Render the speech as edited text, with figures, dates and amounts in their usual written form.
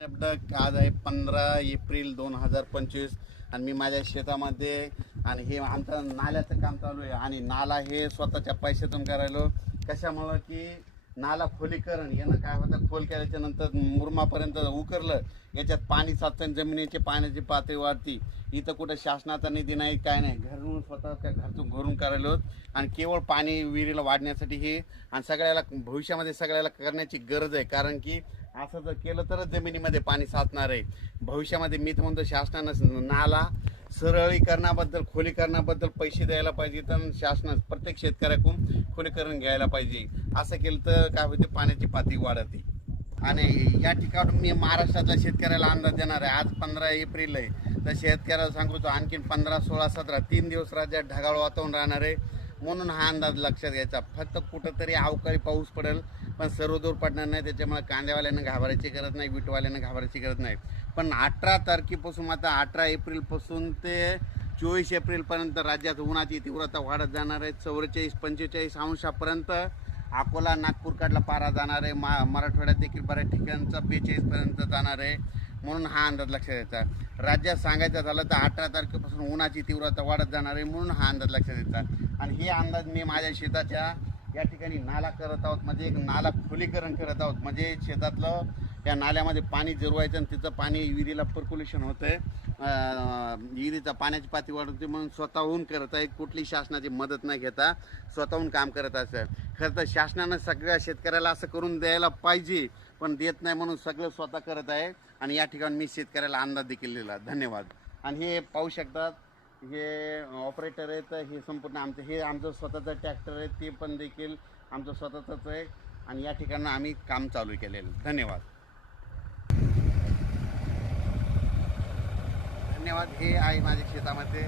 आज आहे 15 एप्रिल 2025 आणि मी माझ्या शेतामध्ये आणि हे आमचं नाल्याचं काम चालू आहे आणि नाला हे स्वतःच्या पैशातून करायलो. कशामुळं की नाला खोलीकरण यानं काय होतं, खोल केल्याच्या नंतर मुरमापर्यंत उकरलं, याच्यात पाणी साचतं, जमिनीची पाण्याची पातळी वाढती. इथं कुठं शासनाचा निधी नाही, काय नाही, घरून स्वतः घरतून घरून करायलो आणि केवळ पाणी विहिरीला वाढण्यासाठी हे. आणि सगळ्याला भविष्यामध्ये सगळ्याला करण्याची गरज आहे, कारण की असं जर केलं तरच जमिनीमध्ये पाणी साचणार आहे भविष्यामध्ये. मी तर म्हणतो शासनानं नाला सरळीकरणाबद्दल, खोलीकरणाबद्दल पैसे द्यायला पाहिजे, तर शासनानं प्रत्येक शेतकऱ्याकडून खोलीकरण घ्यायला पाहिजे. असं केलं तर काय होते, पाण्याची पातळी वाढते. आणि या ठिकाणी मी महाराष्ट्रातल्या शेतकऱ्याला अंदाज देणार आहे. आज 15 एप्रिल आहे, तर शेतकऱ्याला सांगतो आणखीन 15, 16, 17 3 दिवस राज्यात ढगाळ वातावरण राहणार आहे. म्हणून हा अंदाज लक्षात घ्यायचा. फक्त कुठंतरी अवकाळी पाऊस पडेल, पण सर्वदूर पडणार नाही. त्याच्यामुळे कांद्यावाल्यानं घाबरायची गरज नाही, विटवाल्यानं घाबरायची गरज नाही. पण 18 तारखेपासून, आता 18 एप्रिलपासून ते 24 एप्रिलपर्यंत राज्यात उन्हाची तीव्रता वाढत जाणार आहे. 44-45 अंशापर्यंत अकोला, नागपूरकडला पारा जाणार आहे. मराठवाड्यात देखील बऱ्याच ठिकाणचा 42पर्यंत जाणार आहे. म्हणून हा अंदाज लक्षात द्यायचा. राज्यात सांगायचं झालं तर 18 तारखेपासून उन्हाची तीव्रता वाढत जाणार आहे, म्हणून हा अंदाज लक्षात द्यायचा. आणि हे अंदाज मी माझ्या शेताच्या या ठिकाणी नाला करत आहोत, म्हणजे एक नाला खोलीकरण करत आहोत. म्हणजे शेतातलं या नाल्यामध्ये पाणी जिरवायचं आणि तिचं पाणी विहिरीला पर्क्युलेशन होतं आहे, विहिरीचा पाण्याची पातळी वाढवते. म्हणून स्वतःहून करत आहे, कुठली शासनाची मदत न घेता स्वतःहून काम करत असं. खरं तर शासनानं सगळ्या शेतकऱ्याला असं करून द्यायला पाहिजे, पण देत नाही, म्हणून सगळं स्वतः करत आहे. आणि या ठिकाणी मी शेतकऱ्याला अंदाज देखील दिला. धन्यवाद. आणि हे पाहू शकतात, हे ऑपरेटर आहेत, हे संपूर्ण आमचं, हे आमचं स्वतःचं ट्रॅक्टर आहे, ते पण देखील आमचं स्वतःचंच आहे. आणि या ठिकाणी आम्ही काम चालू केलेलं. धन्यवाद. धन्यवाद. हे आहे माझ्या शेतामध्ये